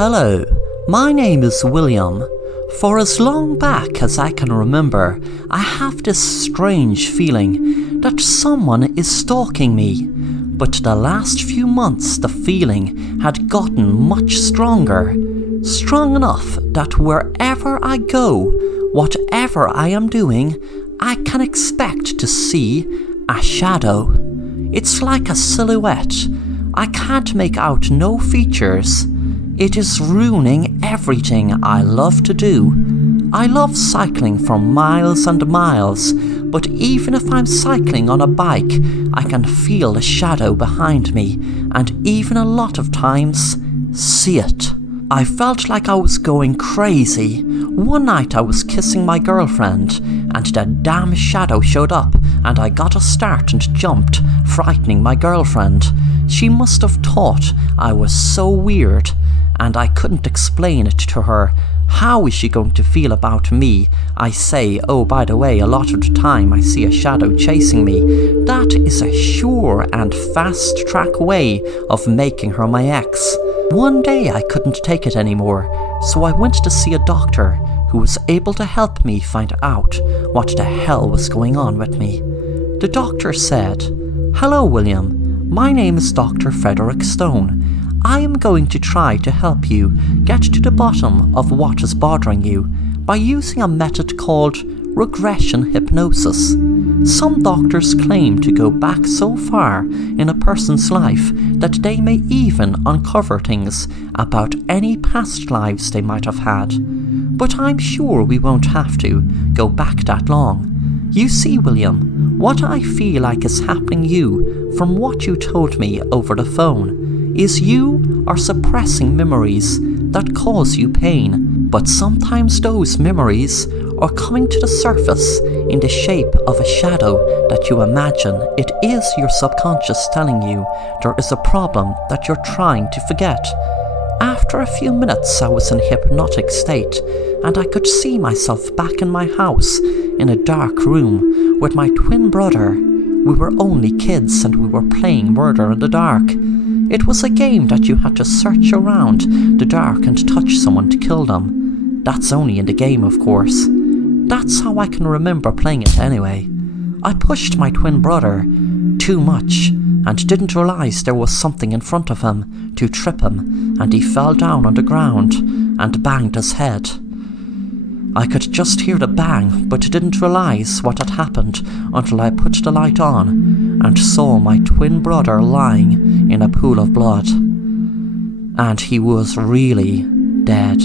Hello, my name is William. For as long back as I can remember, I have this strange feeling that someone is stalking me. But the last few months the feeling had gotten much stronger. Strong enough that wherever I go, whatever I am doing, I can expect to see a shadow. It's like a silhouette. I can't make out no features. It is ruining everything I love to do. I love cycling for miles and miles, but even if I'm cycling on a bike, I can feel the shadow behind me, and even a lot of times, see it. I felt like I was going crazy. One night I was kissing my girlfriend, and the damn shadow showed up, and I got a start and jumped, frightening my girlfriend. She must have thought I was so weird, and I couldn't explain it to her. How is she going to feel about me? I say, oh, by the way, a lot of the time I see a shadow chasing me. That is a sure and fast track way of making her my ex. One day I couldn't take it anymore, so I went to see a doctor who was able to help me find out what the hell was going on with me. The doctor said, "Hello, William. My name is Dr. Frederick Stone. I am going to try to help you get to the bottom of what is bothering you by using a method called regression hypnosis. Some doctors claim to go back so far in a person's life that they may even uncover things about any past lives they might have had. But I'm sure we won't have to go back that long. You see, William, what I feel like is happening you from what you told me over the phone is you are suppressing memories that cause you pain, but sometimes those memories are coming to the surface in the shape of a shadow that you imagine. It is your subconscious telling you there is a problem that you're trying to forget. After a few minutes I was in a hypnotic state, and I could see myself back in my house in a dark room with my twin brother. We were only kids and we were playing murder in the dark. It was a game that you had to search around the dark and touch someone to kill them. That's only in the game, of course. That's how I can remember playing it anyway. I pushed my twin brother too much and didn't realize there was something in front of him to trip him, and he fell down on the ground and banged his head. I could just hear the bang, but didn't realize what had happened until I put the light on and saw my twin brother lying in a pool of blood. And he was really dead.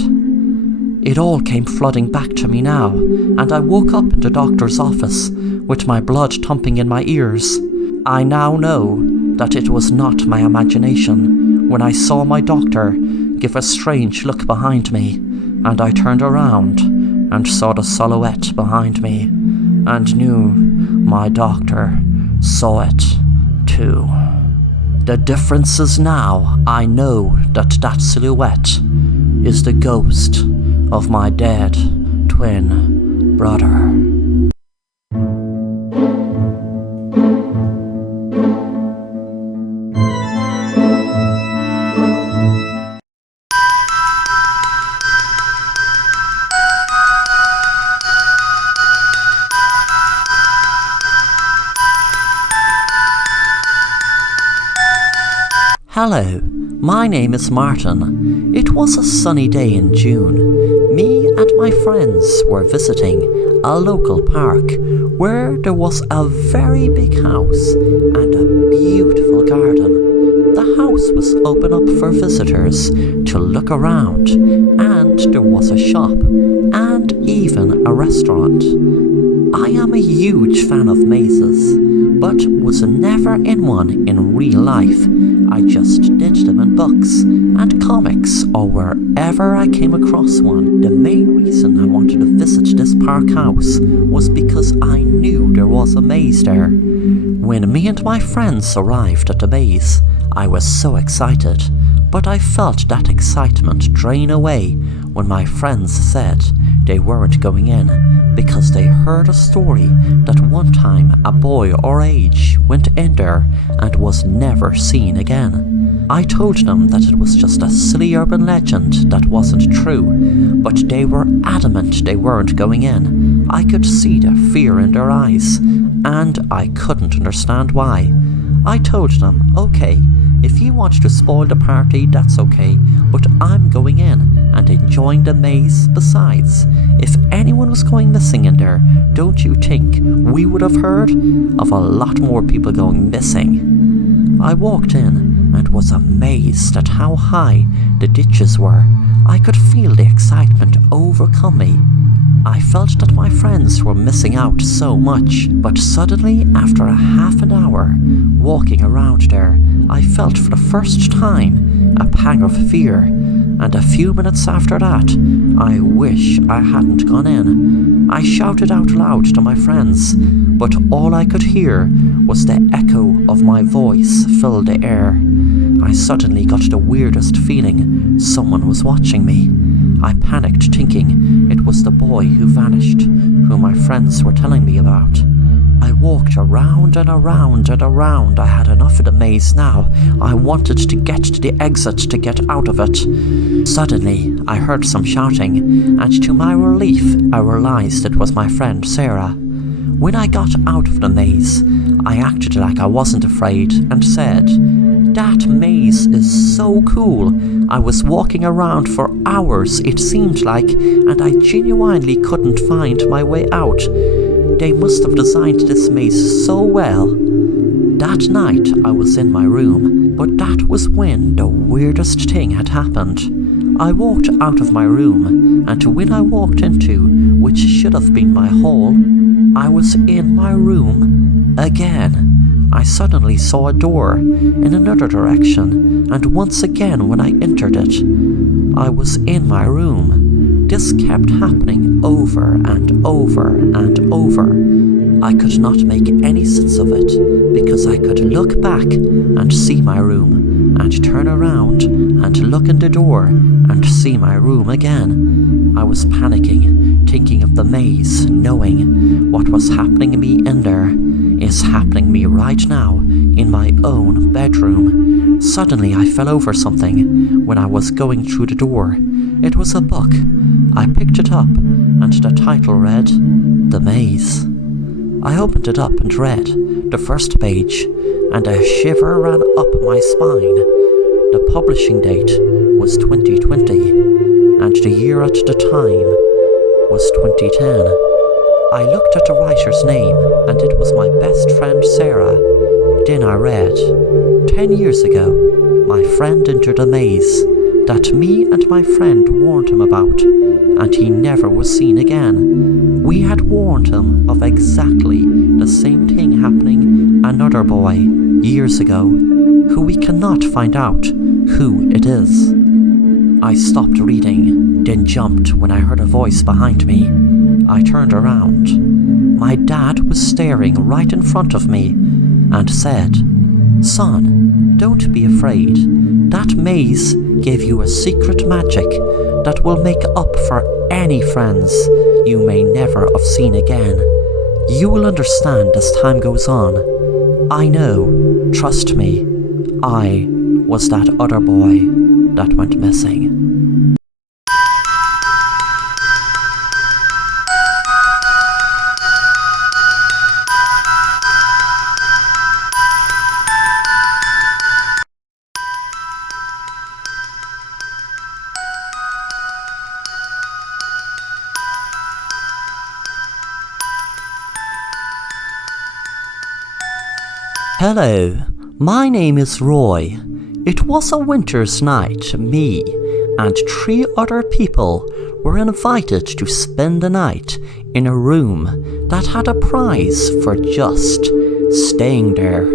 It all came flooding back to me now, and I woke up in the doctor's office with my blood thumping in my ears. I now know that it was not my imagination when I saw my doctor give a strange look behind me, and I turned around and saw the silhouette behind me, and knew my doctor saw it too. The difference is now I know that that silhouette is the ghost of my dead twin brother. Hello, my name is Martin. It was a sunny day in June. Me and my friends were visiting a local park where there was a very big house and a beautiful garden. The house was open up for visitors to look around, and there was a shop and even a restaurant. I am a huge fan of mazes, but was never in one in real life. I just did them in books and comics or wherever I came across one. The main reason I wanted to visit this park house was because I knew there was a maze there. When me and my friends arrived at the maze, I was so excited, but I felt that excitement drain away when my friends said they weren't going in because they heard a story that one time a boy our age went in there and was never seen again. I told them that it was just a silly urban legend that wasn't true, but they were adamant they weren't going in. I could see the fear in their eyes, and I couldn't understand why. I told them, okay, if you want to spoil the party, that's okay, but I'm going in and enjoying the maze besides. If anyone was going missing in there, don't you think we would have heard of a lot more people going missing? I walked in and was amazed at how high the ditches were. I could feel the excitement overcome me. I felt that my friends were missing out so much, but suddenly, after a half an hour walking around there, I felt for the first time a pang of fear, and a few minutes after that, I wish I hadn't gone in. I shouted out loud to my friends, but all I could hear was the echo of my voice fill the air. I suddenly got the weirdest feeling someone was watching me. I panicked, thinking it was the boy who vanished, who my friends were telling me about. I walked around and around and around. I had enough of the maze now. I wanted to get to the exit to get out of it. Suddenly, I heard some shouting, and to my relief, I realized it was my friend Sarah. When I got out of the maze, I acted like I wasn't afraid and said, "That maze is so cool. I was walking around for hours, it seemed like, and I genuinely couldn't find my way out. They must have designed this maze so well." That night I was in my room, but that was when the weirdest thing had happened. I walked out of my room, and when I walked into, which should have been my hall, I was in my room again. I suddenly saw a door in another direction, and once again when I entered it, I was in my room. This kept happening over and over and over. I could not make any sense of it, because I could look back and see my room, and turn around and look in the door and see my room again. I was panicking, thinking of the maze, knowing what was happening to me in there is happening to me right now in my own bedroom. Suddenly I fell over something when I was going through the door. It was a book. I picked it up, and the title read, "The Maze." I opened it up and read the first page, and a shiver ran up my spine. The publishing date was 2020, and the year at the time was 2010. I looked at the writer's name, and it was my best friend Sarah. Then I read, 10 years ago, my friend entered a maze that me and my friend warned him about, and he never was seen again. We had warned him of exactly the same thing happening another boy years ago, who we cannot find out who it is. I stopped reading, then jumped when I heard a voice behind me. I turned around. My dad was staring right in front of me and said, "Son, don't be afraid. That maze gave you a secret magic that will make up for any friends you may never have seen again. You will understand as time goes on. I know, trust me, I was that other boy that went missing." Hello, my name is Roy. It was a winter's night. Me and 3 other people were invited to spend the night in a room that had a prize for just staying there.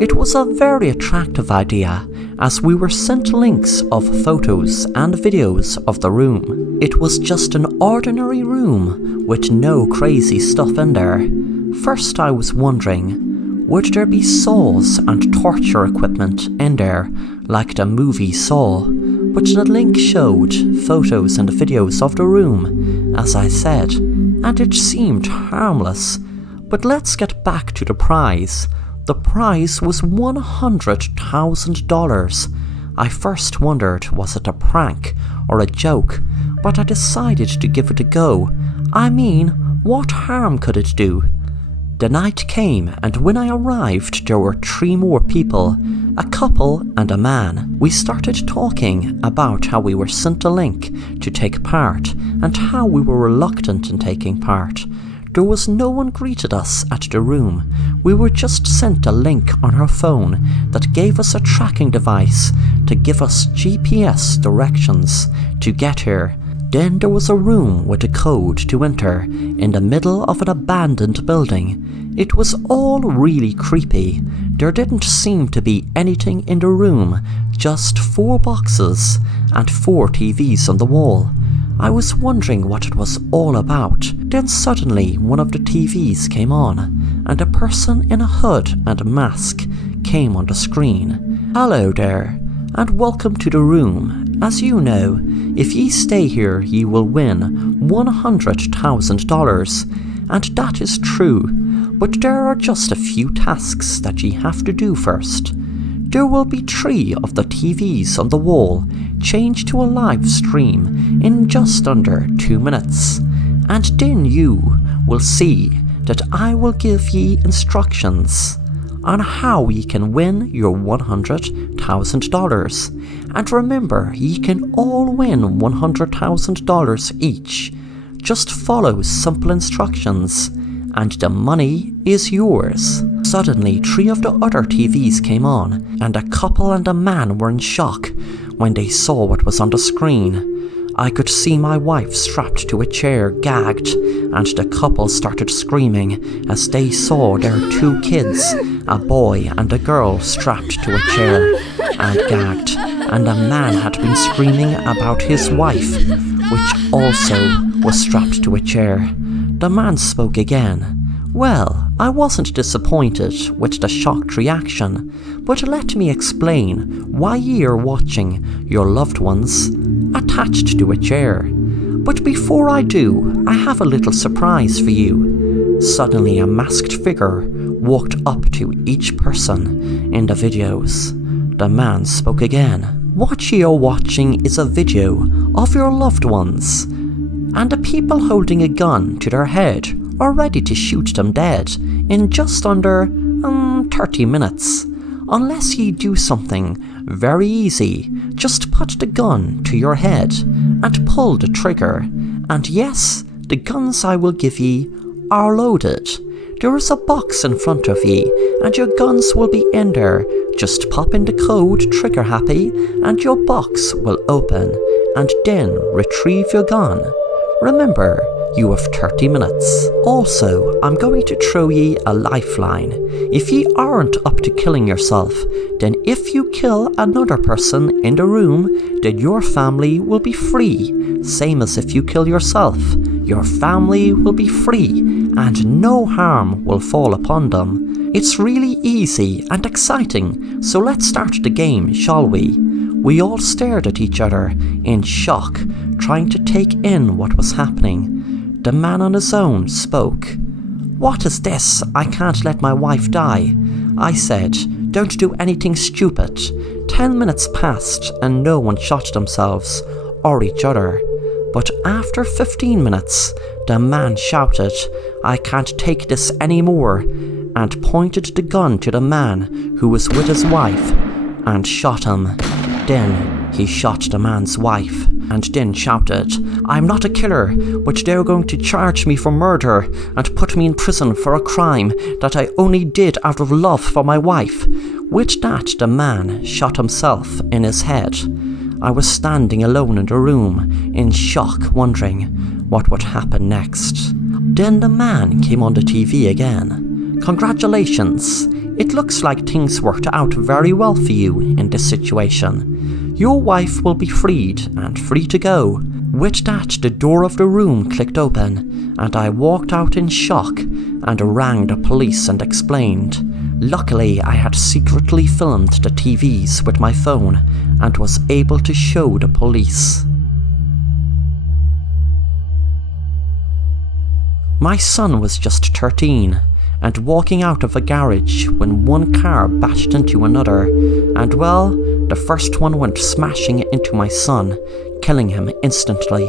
It was a very attractive idea, as we were sent links of photos and videos of the room. It was just an ordinary room with no crazy stuff in there. First I was wondering, would there be saws and torture equipment in there, like the movie Saw? But the link showed photos and videos of the room, as I said, and it seemed harmless. But let's get back to the prize. The prize was $100,000. I first wondered was it a prank or a joke, but I decided to give it a go. I mean, what harm could it do? The night came, and when I arrived there were 3 more people, a couple and a man. We started talking about how we were sent a link to take part and how we were reluctant in taking part. There was no one greeted us at the room. We were just sent a link on our phone that gave us a tracking device to give us GPS directions to get here. Then there was a room with a code to enter in the middle of an abandoned building. It was all really creepy. There didn't seem to be anything in the room, just 4 boxes and 4 TVs on the wall. I was wondering what it was all about. Then suddenly one of the TVs came on, and a person in a hood and mask came on the screen. "Hello there, and welcome to the room. As you know, if ye stay here ye will win $100,000, and that is true, but there are just a few tasks that ye have to do first. There will be 3 of the TVs on the wall changed to a live stream in just under 2 minutes, and then you will see that I will give ye instructions on how ye can win your $100,000. And remember, ye can all win $100,000 each. Just follow simple instructions, and the money is yours." Suddenly, 3 of the other TVs came on, and a couple and a man were in shock when they saw what was on the screen. I could see my wife strapped to a chair, gagged, and the couple started screaming as they saw their 2 kids, a boy and a girl, strapped to a chair and gagged, and the man had been screaming about his wife, which also was strapped to a chair. The man spoke again. Well, I wasn't disappointed with the shocked reaction, but let me explain why ye are watching your loved ones attached to a chair. But before I do, I have a little surprise for you. Suddenly a masked figure walked up to each person in the videos. The man spoke again. What ye are watching is a video of your loved ones, and the people holding a gun to their head are ready to shoot them dead in just under 30 minutes. Unless ye do something very easy, just put the gun to your head and pull the trigger, and yes, the guns I will give ye are loaded. There is a box in front of ye, and your guns will be in there. Just pop in the code trigger happy, and your box will open, and then retrieve your gun. Remember, you have 30 minutes. Also, I'm going to throw ye a lifeline. If ye aren't up to killing yourself, then if you kill another person in the room, then your family will be free. Same as if you kill yourself. Your family will be free, and no harm will fall upon them. It's really easy and exciting, so let's start the game, shall we? We all stared at each other in shock, trying to take in what was happening. The man on his own spoke. "What is this? I can't let my wife die." I said, "Don't do anything stupid." 10 minutes passed and no one shot themselves or each other. But after 15 minutes, the man shouted, "I can't take this anymore," and pointed the gun to the man who was with his wife and shot him. Then he shot the man's wife and then shouted, "I'm not a killer, but they're going to charge me for murder and put me in prison for a crime that I only did out of love for my wife." With that, the man shot himself in his head. I was standing alone in the room, in shock, wondering what would happen next. Then the man came on the TV again. "Congratulations, it looks like things worked out very well for you in this situation. Your wife will be freed and free to go." With that, the door of the room clicked open, and I walked out in shock and rang the police and explained. Luckily, I had secretly filmed the TVs with my phone and was able to show the police. My son was just 13, and walking out of a garage when one car bashed into another, and well, the first one went smashing into my son, killing him instantly.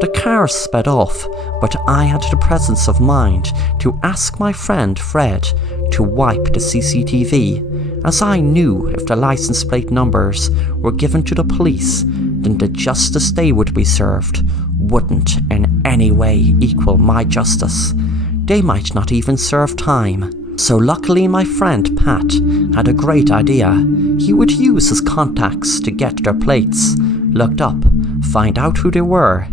The car sped off, but I had the presence of mind to ask my friend Fred to wipe the CCTV, as I knew if the license plate numbers were given to the police, then the justice they would be served wouldn't in any way equal my justice. They might not even serve time. So luckily my friend Pat had a great idea. He would use his contacts to get their plates looked up, find out who they were,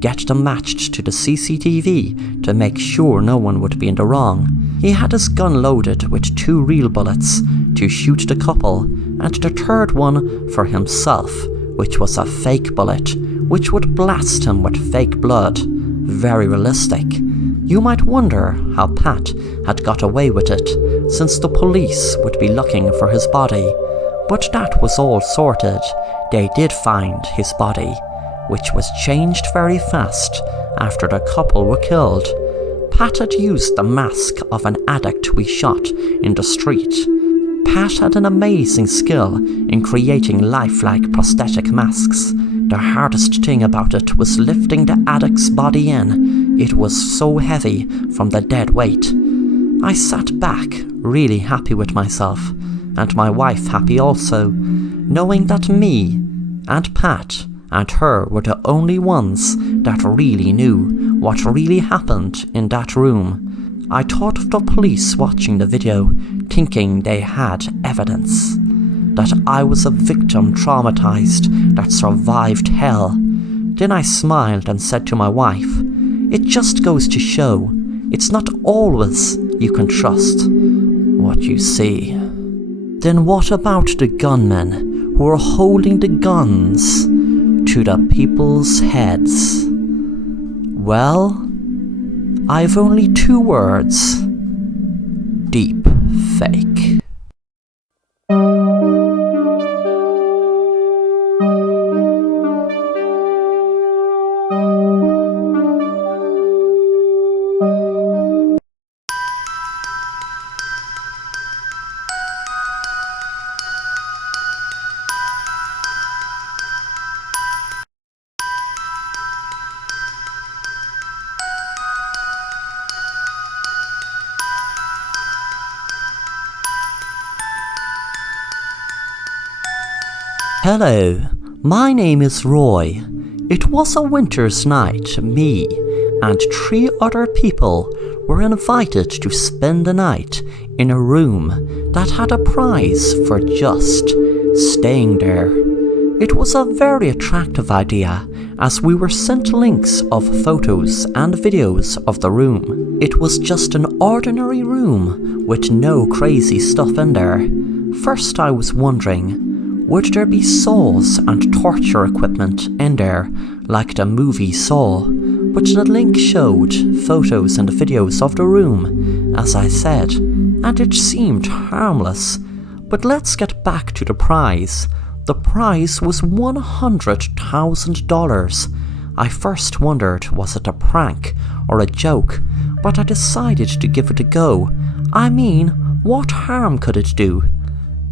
get them matched to the CCTV to make sure no one would be in the wrong. He had his gun loaded with 2 real bullets to shoot the couple, and the third one for himself, which was a fake bullet, which would blast him with fake blood. Very realistic. You might wonder how Pat had got away with it, since the police would be looking for his body. But that was all sorted. They did find his body, which was changed very fast after the couple were killed. Pat had used the mask of an addict we shot in the street. Pat had an amazing skill in creating lifelike prosthetic masks. The hardest thing about it was lifting the addict's body in. It was so heavy from the dead weight. I sat back, really happy with myself, and my wife happy also, knowing that me and Pat and her were the only ones that really knew what really happened in that room. I thought of the police watching the video, thinking they had evidence. That I was a victim traumatized that survived hell. Then I smiled and said to my wife, "It just goes to show, it's not always you can trust what you see." Then what about the gunmen who were holding the guns to the people's heads? Well, I've only 2 words. Deep fake. Hello, my name is Roy. It was a winter's night. Me and 3 other people were invited to spend the night in a room that had a prize for just staying there. It was a very attractive idea, as we were sent links of photos and videos of the room. It was just an ordinary room with no crazy stuff in there. First I was wondering, would there be saws and torture equipment in there, like the movie Saw? But the link showed photos and videos of the room, as I said, and it seemed harmless. But let's get back to the prize. The prize was $100,000. I first wondered, was it a prank or a joke, but I decided to give it a go. I mean, what harm could it do?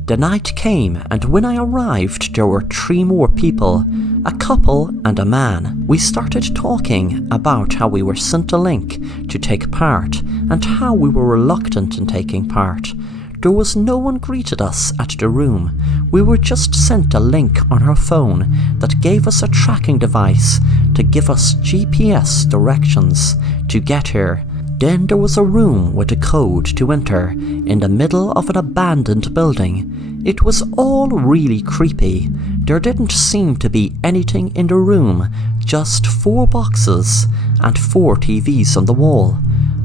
The night came, and when I arrived there were 3 more people, a couple and a man. We started talking about how we were sent a link to take part, and how we were reluctant in taking part. There was no one greeted us at the room. We were just sent a link on our phone that gave us a tracking device to give us GPS directions to get here. Then there was a room with a code to enter in the middle of an abandoned building. It was all really creepy. There didn't seem to be anything in the room, just 4 boxes and 4 TVs on the wall.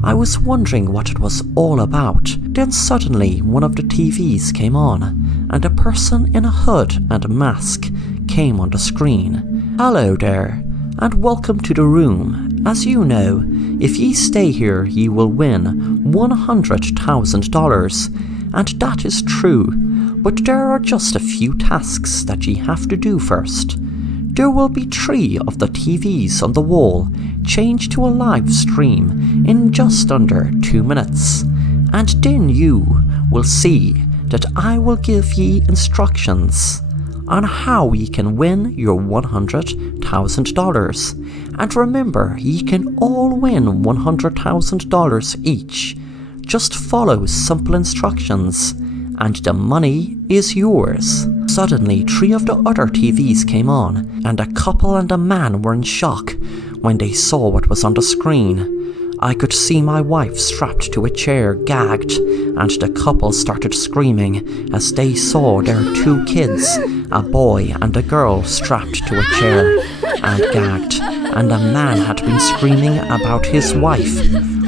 I was wondering what it was all about. Then suddenly one of the TVs came on, and a person in a hood and mask came on the screen. "Hello there, and welcome to the room. As you know, if ye stay here ye will win $100,000, and that is true, but there are just a few tasks that ye have to do first. There will be 3 of the TVs on the wall changed to a live stream in just under 2 minutes, and then you will see that I will give ye instructions on how ye can win your $100,000. And remember, ye can all win $100,000 each. Just follow simple instructions, and the money is yours. Suddenly, 3 of the other TVs came on, and a couple and a man were in shock when they saw what was on the screen. I could see my wife strapped to a chair, gagged, and the couple started screaming as they saw their 2 kids, a boy and a girl, strapped to a chair and gagged, and a man had been screaming about his wife,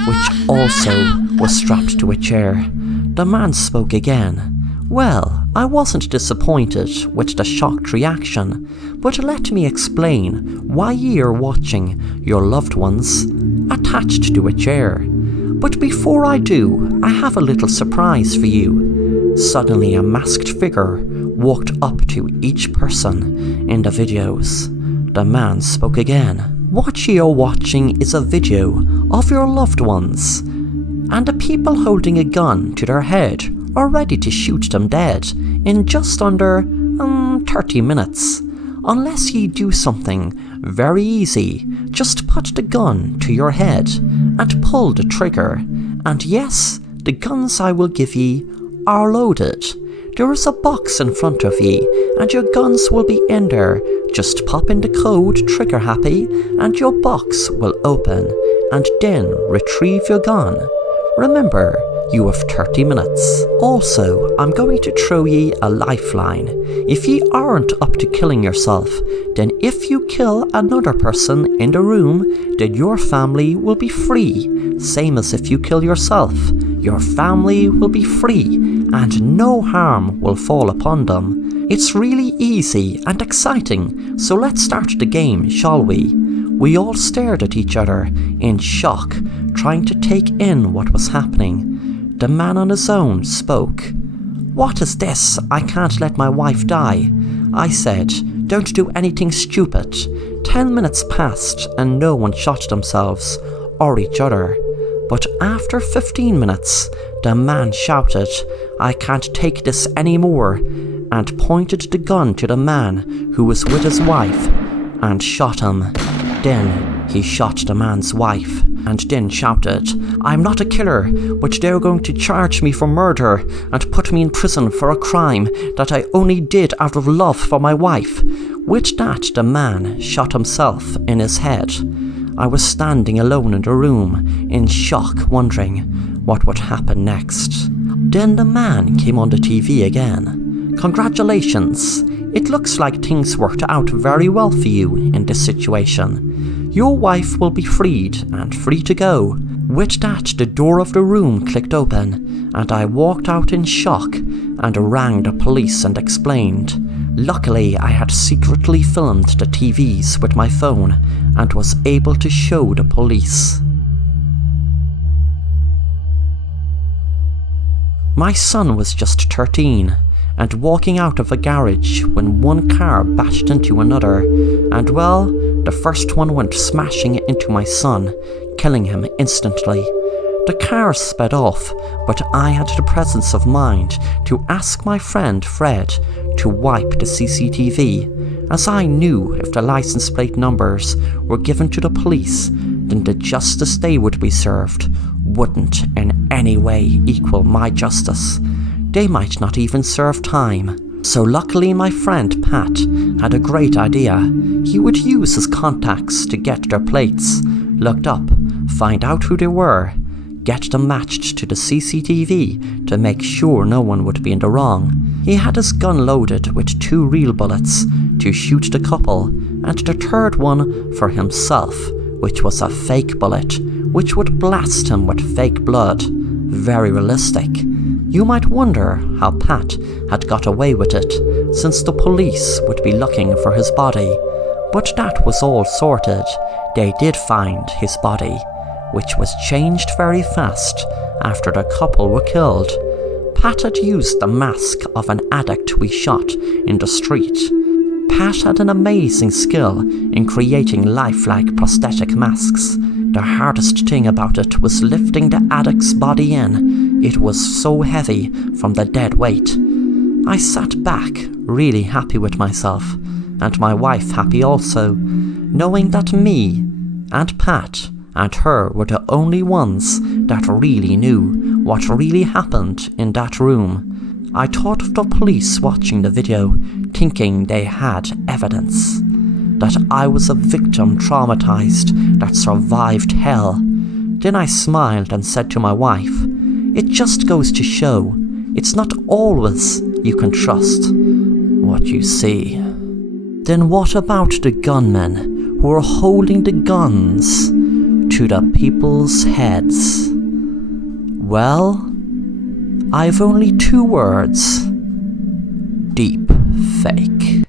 which also was strapped to a chair. The man spoke again. Well, I wasn't disappointed with the shocked reaction, but let me explain why ye are watching your loved ones attached to a chair. But before I do, I have a little surprise for you. Suddenly a masked figure walked up to each person in the videos. The man spoke again. What ye are watching is a video of your loved ones, and the people holding a gun to their head are ready to shoot them dead in just under 30 minutes. Unless ye do something very easy, just put the gun to your head and pull the trigger, and yes, the guns I will give ye are loaded. There is a box in front of ye, and your guns will be in there. Just pop in the code trigger happy, and your box will open, and then retrieve your gun. Remember, you have 30 minutes. Also, I'm going to throw ye a lifeline. If ye aren't up to killing yourself, then if you kill another person in the room, then your family will be free. Same as if you kill yourself. Your family will be free, and no harm will fall upon them. It's really easy and exciting, so let's start the game, shall we? We all stared at each other in shock, trying to take in what was happening. The man on his own spoke. What is this? I can't let my wife die. I said, don't do anything stupid. 10 minutes passed and no one shot themselves or each other. But after 15 minutes, the man shouted, I can't take this anymore, and pointed the gun to the man who was with his wife and shot him. Then he shot the man's wife and then shouted, I'm not a killer, but they're going to charge me for murder and put me in prison for a crime that I only did out of love for my wife. With that, the man shot himself in his head. I was standing alone in the room, in shock, wondering what would happen next. Then the man came on the TV again. Congratulations! It looks like things worked out very well for you in this situation. Your wife will be freed and free to go. With that, the door of the room clicked open, and I walked out in shock and rang the police and explained. Luckily, I had secretly filmed the TVs with my phone and was able to show the police. My son was just 13 and walking out of a garage when one car bashed into another, and well, the first one went smashing into my son, killing him instantly. The car sped off, but I had the presence of mind to ask my friend Fred to wipe the CCTV, as I knew if the license plate numbers were given to the police, then the justice they would be served wouldn't in any way equal my justice. They might not even serve time. So luckily my friend Pat had a great idea. He would use his contacts to get their plates looked up, find out who they were, get them matched to the CCTV to make sure no one would be in the wrong. He had his gun loaded with 2 real bullets to shoot the couple, and the third one for himself, which was a fake bullet, which would blast him with fake blood. Very realistic. You might wonder how Pat had got away with it, since the police would be looking for his body. But that was all sorted. They did find his body, which was changed very fast after the couple were killed. Pat had used the mask of an addict we shot in the street. Pat had an amazing skill in creating lifelike prosthetic masks The hardest thing about it was lifting the addict's body in. It was so heavy from the dead weight. I sat back, really happy with myself, and my wife happy also, knowing that me and Pat and her were the only ones that really knew what really happened in that room. I thought of the police watching the video, thinking they had evidence. That I was a victim traumatized that survived hell. Then I smiled and said to my wife, "It just goes to show, it's not always you can trust what you see." Then what about the gunmen who were holding the guns to the people's heads? Well, I've only 2 words. Deep fake.